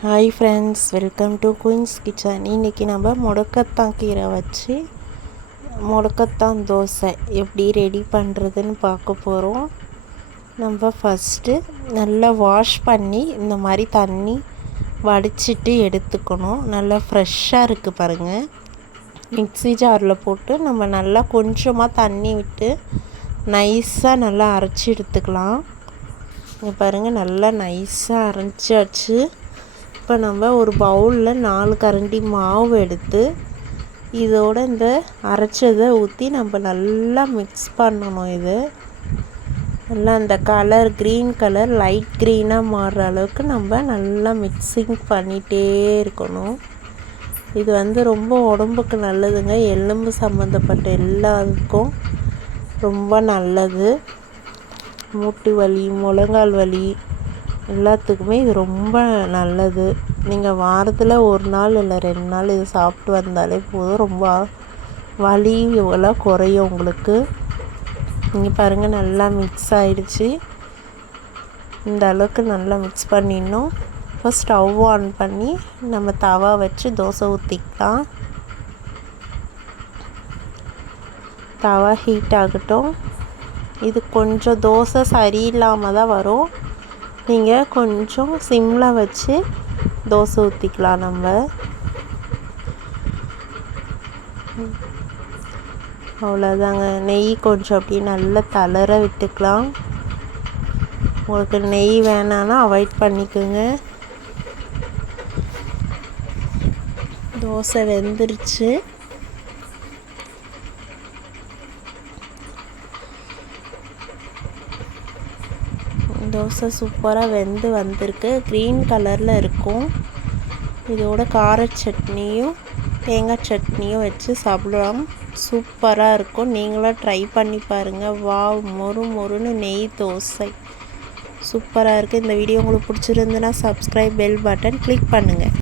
Hi friends, welcome to queens kitchen. இன்றைக்கி நம்ம முடக்கத்தான் கீரை வச்சு முடக்கத்தான் தோசை எப்படி ரெடி பண்ணுறதுன்னு பார்க்க போகிறோம். நம்ம ஃபஸ்ட்டு நல்லா வாஷ் பண்ணி இந்த மாதிரி தண்ணி வடிச்சிட்டு எடுத்துக்கணும். நல்லா ஃப்ரெஷ்ஷாக இருக்குது பாருங்கள். மிக்ஸி ஜாரில் போட்டு நம்ம நல்லா கொஞ்சமாக தண்ணி விட்டு நைஸாக நல்லா அரைச்சி எடுத்துக்கலாம். இங்கே பாருங்கள், நல்லா நைஸாக அரைச்சாச்சு. இப்போ நம்ம ஒரு பவுலில் 4 கரண்டி மாவு எடுத்து இதோட இந்த அரைச்சதை ஊற்றி நம்ம நல்லா மிக்ஸ் பண்ணணும். இது நல்லா அந்த கலர் க்ரீன் கலர் லைட் க்ரீனாக மாறுற அளவுக்கு நம்ம நல்லா மிக்ஸிங் பண்ணிகிட்டே இருக்கணும். இது ரொம்ப உடம்புக்கு நல்லதுங்க. எலும்பு சம்மந்தப்பட்ட எல்லாருக்கும் ரொம்ப நல்லது. மூட்டு வலி, முழங்கால் வலி எல்லாத்துக்குமே இது ரொம்ப நல்லது. நீங்கள் வாரத்தில் 1 நாள் இல்லை 2 நாள் இது சாப்பிட்டு வந்தாலே போதும். ரொம்ப வலி இவ்வளோ குறையும் உங்களுக்கு. இங்கே பாருங்கள், நல்லா மிக்ஸ் ஆகிடுச்சு. இந்த அளவுக்கு நல்லா மிக்ஸ் பண்ணிடணும். இப்போ ஸ்டவ் ஆன் பண்ணி நம்ம தவா வச்சு தோசை ஊற்றிக்கலாம். தவா ஹீட் ஆகட்டும். இது கொஞ்சம் தோசை சரியில்லாமல் தான் வரும். நீங்கள் கொஞ்சம் சிம்மில் வச்சு தோசை ஊற்றிக்கலாம். நம்ம அவ்வளோதாங்க. நெய் கொஞ்சம் அப்படியே நல்லா தளர விட்டுக்கலாம். உங்களுக்கு நெய் வேணான்னா அவாய்ட் பண்ணிக்கோங்க. தோசை வெந்துருச்சு. தோசை சூப்பராக வெந்து வந்திருக்கு. க்ரீன் கலரில் இருக்கும். இதோட கார சட்னியும் தேங்காய் சட்னியும் வச்சு சாப்பிடலாம். சூப்பராக இருக்கும். நீங்களும் ட்ரை பண்ணி பாருங்கள். வாவ், மொறு மொறுன்னு நெய் தோசை சூப்பராக இருக்குது. இந்த வீடியோ உங்களுக்கு பிடிச்சிருந்துன்னா சப்ஸ்கிரைப், பெல் பட்டன் கிளிக் பண்ணுங்கள்.